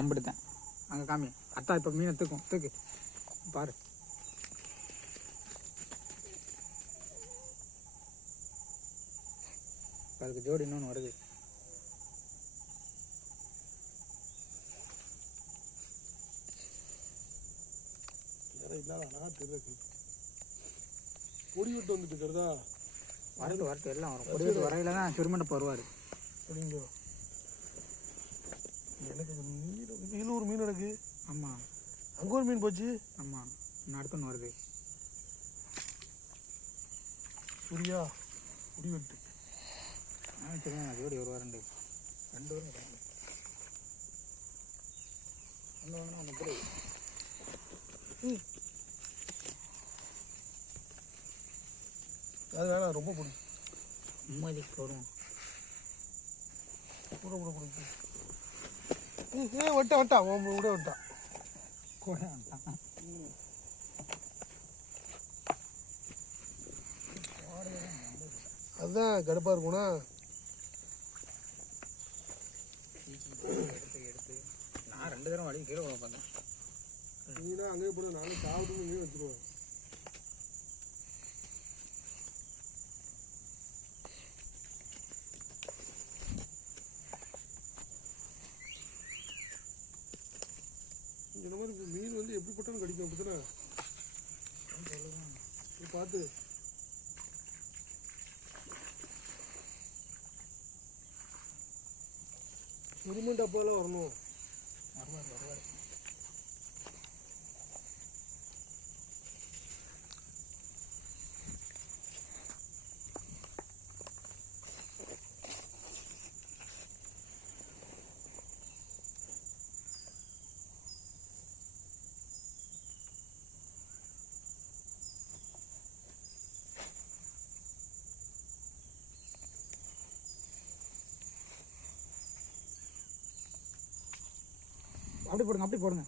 அம்பிடுத்தேன். அங்கே காமி அத்தா இப்போ மீனை தூக்கு பாரு. அதுக்கு ஜோடி இன்னொன்று வருது. பொடி விட்டு வந்துட்டு இருக்கிறதா? வரட்டு எல்லாம் வரும். பொடி விட்டு வரையில தான் சிறுமண்டை வருவார். அப்படிங்க எனக்கு மீன் ஒரு மீன் எனக்கு. ஆமாம், அங்கே ஒரு மீன் போச்சு. ஆமாம், இன்னும் அடுத்து ஒன்று வருது. புரியா பொடி வெட்டு சரிங்க. ஜோடி ஒரு ரெண்டு வரும். ஒன்று வேணும் ஒன்று புரி. அது வேணாம், ரொம்ப பிடிக்கும். நிம்மதிக்கு வரும். வட்டா விட வட்டா கூட வந்துட்டான். அதுதான் கடுப்பா இருக்கும்னா. எடுத்து நான் 2 தடவை வழி கீழே பார்த்தேன். நீனா அங்கேயே போட, நானும் சாப்பிட்டு இங்கேயே வச்சுருவேன். இந்த மாதிரி மீன் வந்து எப்படி போட்டாலும் கடிக்கும், அப்படித்தானே? பார்த்து சிறுமண்ட் அப்பாலாம் வரணும். வருவார். அப்படி போடுங்க.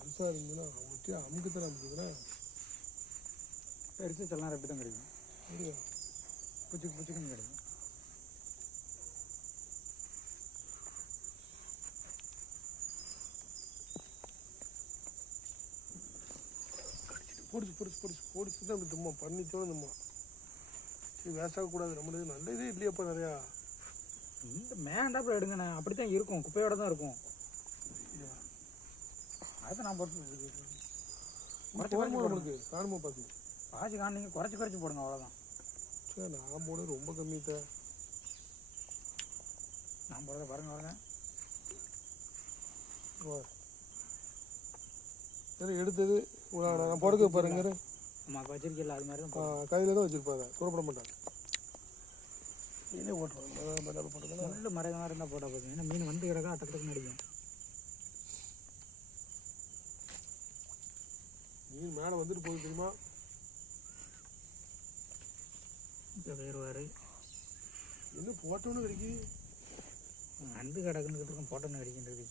அரிசா இருந்ததுன்னா ஒட்டி அமுக்கு தர அமுக்குதுன்னா அரிசி சொல்லலாம் எப்படி தான் கிடைக்கும். புச்சுக்குன்னு கிடைக்கும். பொடிச்சு தான் அப்படி தும்மா பண்ணிச்சோன்னு தும்மா. சரி வேஸ்டாகக்கூடாது, நம்மளது நல்ல இதே இல்லையாப்பா நிறையா. இந்த மேண்டாப்பில் எடுங்கண்ணே, அப்படித்தான் இருக்கும், குப்பையோட தான் இருக்கும். அதை நான் போட்டு நம்மளுக்கு காணுமா பார்த்து பாசி காணிங்க குறைச்சி போடுங்க, அவ்வளோதான். சரி நான் போட ரொம்ப கம்மி தான். நான் போடுறத பாருங்க. சரி எடுத்தது நான் போடுக்க பாருங்க. ஆமாம், வச்சிருக்கல அது மாதிரி தான் கையில் தான் வச்சுருப்பாங்க, தூரப்பட மாட்டாங்க. மீனே ஓட்டுவாங்க போட்டுருக்கேன். நல்ல மரம் இருந்தால் போட்டால் போதும். ஏன்னா மீன் வந்து கிடக்கா டக்கு அடிக்கும். மீன் மேலே வந்துட்டு போகுது தெரியுமா? இப்போ வேறுவார் இன்னும் போட்டோன்னு கிடைக்கி அண்டு கிடக்குன்னு இருக்கும், போட்டோன்னு கிடைக்கின்றது.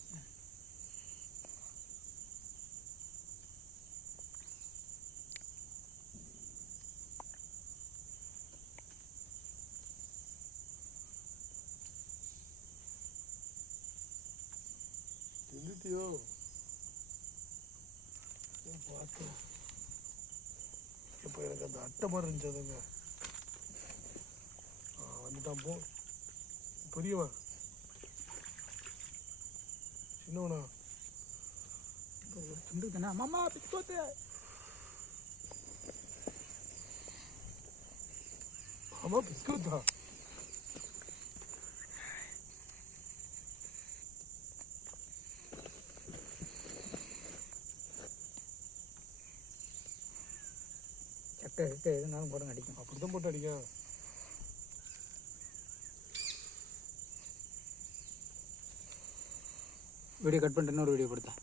தின்னுட்டியோ பார்த்தோம். இப்போ எனக்கு அந்த அட்டை மாதிரி இருந்துச்சு, அதுங்க வந்துட்டான். போ பெரியவன் சின்னவனா துண்டு தானே. மாமா பிஸ்கோத்து ஆமா பிஸ்கோத்தா. சட்டை எதுனாலும் போட்டு அடிக்கும். அப்படித்தான் போட்டு அடிக்கும். வீடியோ கட் பண்ணிட்டு இன்னொரு வீடியோ கொடுத்தேன்.